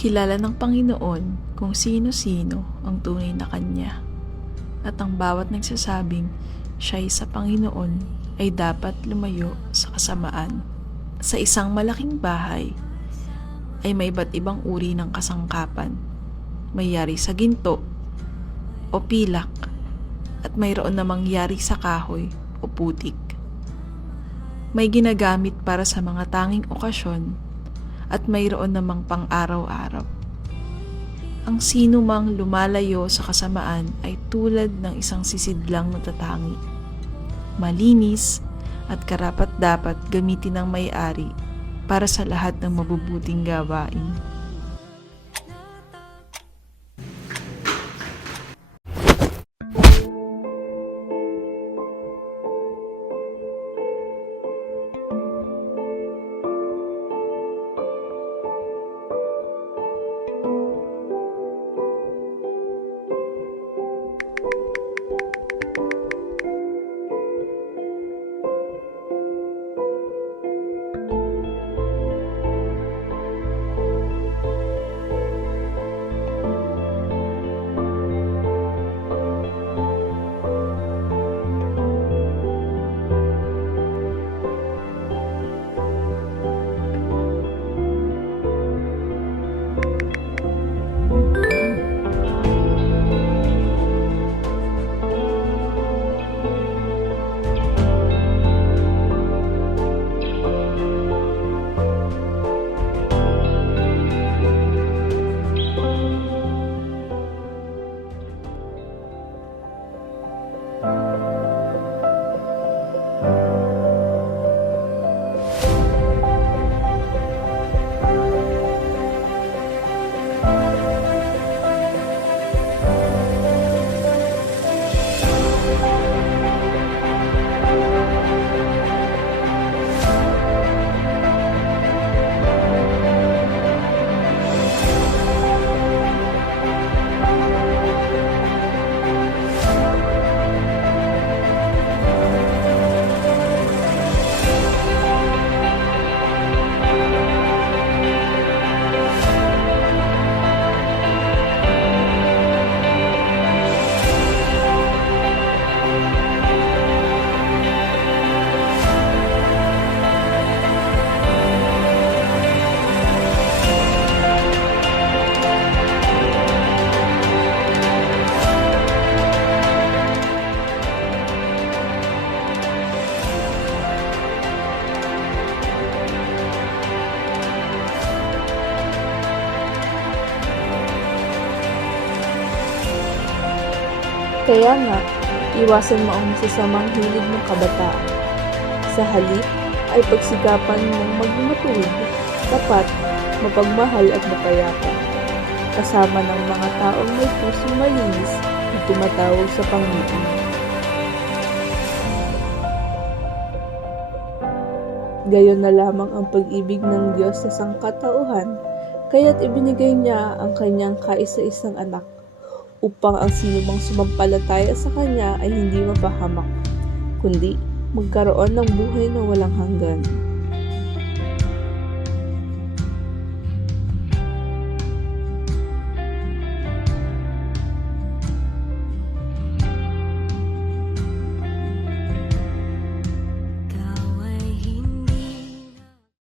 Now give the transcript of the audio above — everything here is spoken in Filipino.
Kilala ng Panginoon kung sino-sino ang tunay na Kanya, at ang bawat nagsasabing siya'y sa Panginoon ay dapat lumayo sa kasamaan. Sa isang malaking bahay ay may iba't ibang uri ng kasangkapan. May yari sa ginto o pilak at mayroon namang yari sa kahoy o putik. May ginagamit para sa mga tanging okasyon at mayroon namang pang-araw-araw. Ang sino mang lumalayo sa kasamaan ay tulad ng isang sisidlang natatangi. Malinis at karapat-dapat gamitin ng may-ari para sa lahat ng mabubuting gawain. Kaya nga, iwasan mo ang masasamang hilig ng kabataan. Sa halip ay pagsikapan mong maging matuwid, tapat, mapagmahal at mapayapa, kasama ng mga taong may pusong malinis na tumatawag sa Panginoon. Gayon na lamang ang pag-ibig ng Diyos sa sangkatauhan, kaya't ibinigay niya ang kanyang kaisa-isang anak, upang ang sinumang sumampalataya sa Kanya ay hindi mapahamak, kundi magkaroon ng buhay na walang hanggan.